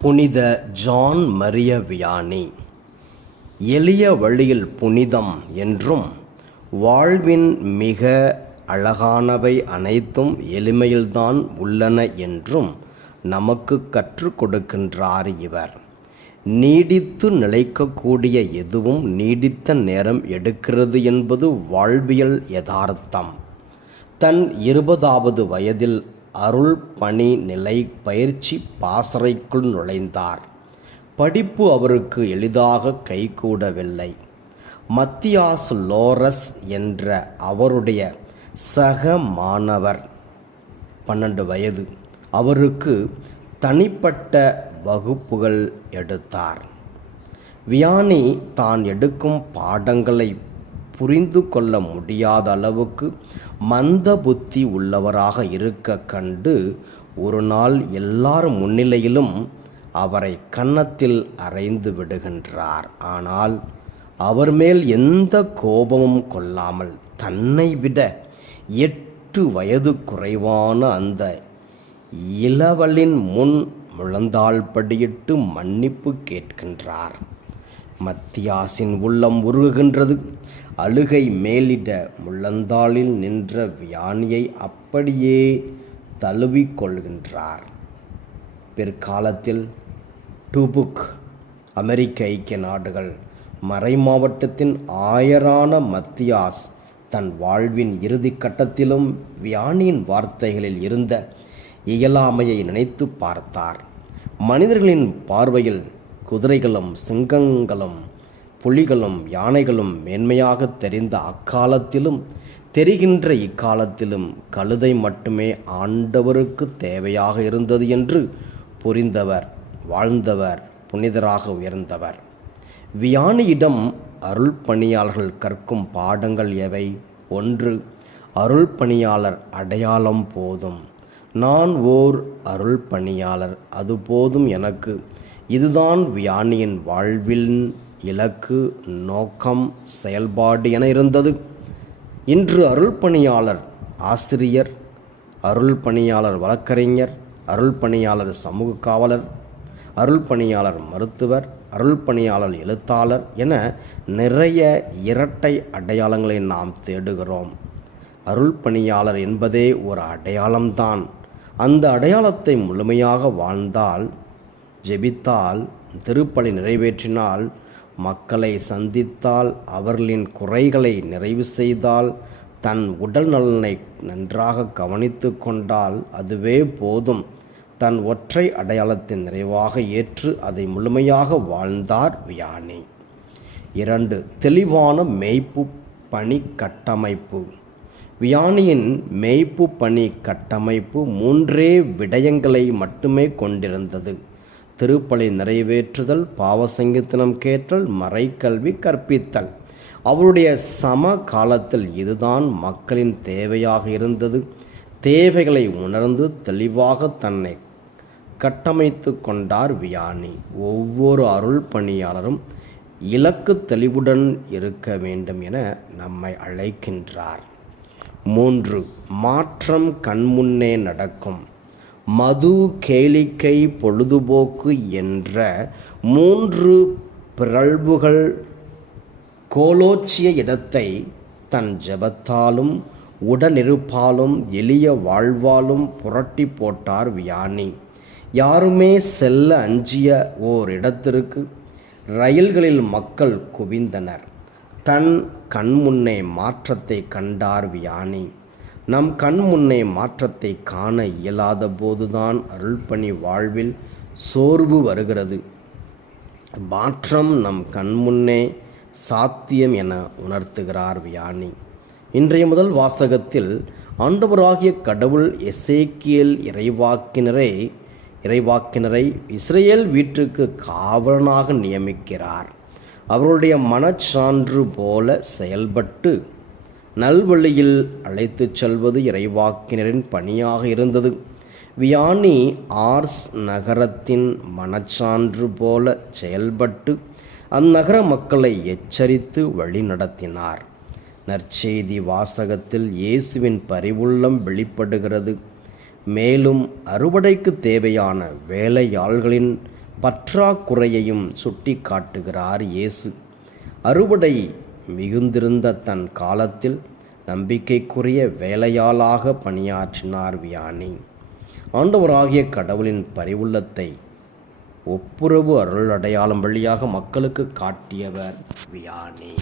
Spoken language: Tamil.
புனித ஜான் மரிய வியானி. எளிய வழியில் புனிதம் என்றும் வாழ்வின் மிக அழகானவை அனைத்தும் எளிமையில்தான் உள்ளன என்றும் நமக்கு கற்றுக் கொடுக்கின்றார் இவர். நீடித்து நிலைக்கக்கூடிய எதுவும் நீடித்த நேரம் எடுக்கிறது என்பது வாழ்வியல் யதார்த்தம். தன் 20வது வயதில் அருள் பணி நிலை பயிற்சி பாசறைக்குள் நுழைந்தார். படிப்பு அவருக்கு எளிதாக கைகூடவில்லை. மத்தியாஸ் லோரஸ் என்ற அவருடைய சக மாணவர் 12 வயது அவருக்கு தனிப்பட்ட வகுப்புகள் எடுத்தார். வியானி தான் எடுக்கும் பாடங்களை புரிந்து கொள்ள முடியாத அளவுக்கு மந்த புத்தி உள்ளவராக இருக்க கண்டு ஒரு நாள் எல்லார் முன்னிலையிலும் அவரை கன்னத்தில் அறைந்து விடுகின்றார். ஆனால் அவர் மேல் எந்த கோபமும் கொள்ளாமல் தன்னை விட 8 வயது குறைவான அந்த இளவலின் முன் முழந்தாள் படியிட்டு மன்னிப்பு கேட்கின்றார். மத்தியாசின் உள்ளம் உருகுகின்றது. அழுகை மேலிட முழந்தாளில் நின்ற வியானியை அப்படியே தழுவிக்கொள்கின்றார். பிற்காலத்தில் டுபுக், அமெரிக்க ஐக்கிய நாடுகள் மறைமாவட்டத்தின் ஆயரான மத்தியாஸ் தன் வாழ்வின் இறுதி கட்டத்திலும் வியானியின் வார்த்தைகளில் இருந்த இயலாமையை நினைத்து பார்த்தார். மனிதர்களின் பார்வையில் குதிரைகளும் சிங்கங்களும் புலிகளும் யானைகளும் மேன்மையாக தெரிந்த அக்காலத்திலும் தெரிகின்ற இக்காலத்திலும் கழுதை மட்டுமே ஆண்டவருக்கு தேவையாக இருந்தது என்று புரிந்தவர், வாழ்ந்தவர், புனிதராக உயர்ந்தவர். வியானியிடம் அருள் பணியாளர்கள் கற்கும் பாடங்கள் எவை? 1. அருள் பணியாளர் அடையாளம் போதும். நான் ஓர் அருள் பணியாளர், அது போதும் எனக்கு. இதுதான் வியானியின் வாழ்வின் இலக்கு, நோக்கம், செயல்பாடு என இருந்தது. இன்று அருள் பணியாளர் ஆசிரியர், அருள் பணியாளர் வழக்கறிஞர், அருள் பணியாளர் சமூக காவலர், அருள் பணியாளர் மருத்துவர், அருள் பணியாளர் எழுத்தாளர் என நிறைய இரட்டை அடையாளங்களை நாம் தேடுகிறோம். அருள் பணியாளர் என்பதே ஒரு அடையாளம்தான். அந்த அடையாளத்தை முழுமையாக வாழ்ந்தால், ஜெபித்தால், திருப்பலி நிறைவேற்றினால், மக்களை சந்தித்தால், அவர்களின் குறைகளை நிறைவு செய்தால், தன் உடல் நலனை நன்றாக கவனித்து கொண்டால் அதுவே போதும். தன் ஒற்றை அடையாளத்தை நிறைவாக ஏற்று அதை முழுமையாக வாழ்ந்தார் வியானி. 2. தெளிவான மேய்ப்பு பணி கட்டமைப்பு. வியானியின் மேய்ப்பு பணி கட்டமைப்பு 3 விடயங்களை மட்டுமே கொண்டிருந்தது. திருப்பலி நிறைவேற்றுதல், பாவ சங்கீதனம் கேட்டல், மறைக்கல்வி கற்பித்தல். அவருடைய சம காலத்தில் இதுதான் மக்களின் தேவையாக இருந்தது. தேவைகளை உணர்ந்து தெளிவாக தன்னை கட்டமைத்து கொண்டார் வியானி. ஒவ்வொரு அருள் பணியாளரும் இலக்கு தெளிவுடன் இருக்க வேண்டும் என நம்மை அழைக்கின்றார். 3. மாற்றம் கண்முன்னே நடக்கும். மது, கேளிக்கை, பொழுதுபோக்கு என்ற 3 பிறழ்வுகள் கோலோச்சிய இடத்தை தன் ஜெபத்தாலும் உடனிருப்பாலும் எளிய வாழ்வாலும் புரட்டி போட்டார் வியானி. யாருமே செல்ல அஞ்சிய ஓர் இடத்திற்கு ரயில்களில் மக்கள் குவிந்தனர். தன் கண்முன்னே மாற்றத்தை கண்டார் வியானி. நம் கண்முன்னே மாற்றத்தை காண இயலாத போதுதான் அருள்பணி வாழ்வில் சோர்வு வருகிறது. மாற்றம் நம் கண்முன்னே சாத்தியம் என உணர்த்துகிறார் வியானி. இன்றைய முதல் வாசகத்தில் ஆண்டவராகிய கடவுள் எசேக்கியேல் இறைவாக்கினரை இஸ்ரேல் வீட்டுக்கு காவலனாக நியமிக்கிறார். அவருடைய மனச்சான்று போல செயல்பட்டு நல்வழியில் அழைத்து செல்வது இறைவாக்கினரின் பணியாக இருந்தது. வியானி ஆர்ஸ் நகரத்தின் மனச்சான்று போல செயல்பட்டு அந்நகர மக்களை எச்சரித்து வழி நடத்தினார். நற்செய்தி வாசகத்தில் இயேசுவின் பரிவுள்ளம் வெளிப்படுகிறது. மேலும் அறுவடைக்கு தேவையான வேலையாள்களின் பற்றாக்குறையையும் சுட்டி காட்டுகிறார் இயேசு. அறுவடை மிகுந்திருந்த தன் காலத்தில் நம்பிக்கைக்குரிய வேலையாளாக பணியாற்றினார் வியானி. ஆண்டவராகிய கடவுளின் பரிவுள்ளத்தை ஒப்புரவு அருள் அடையாளம் வழியாக மக்களுக்கு காட்டியவர் வியானி.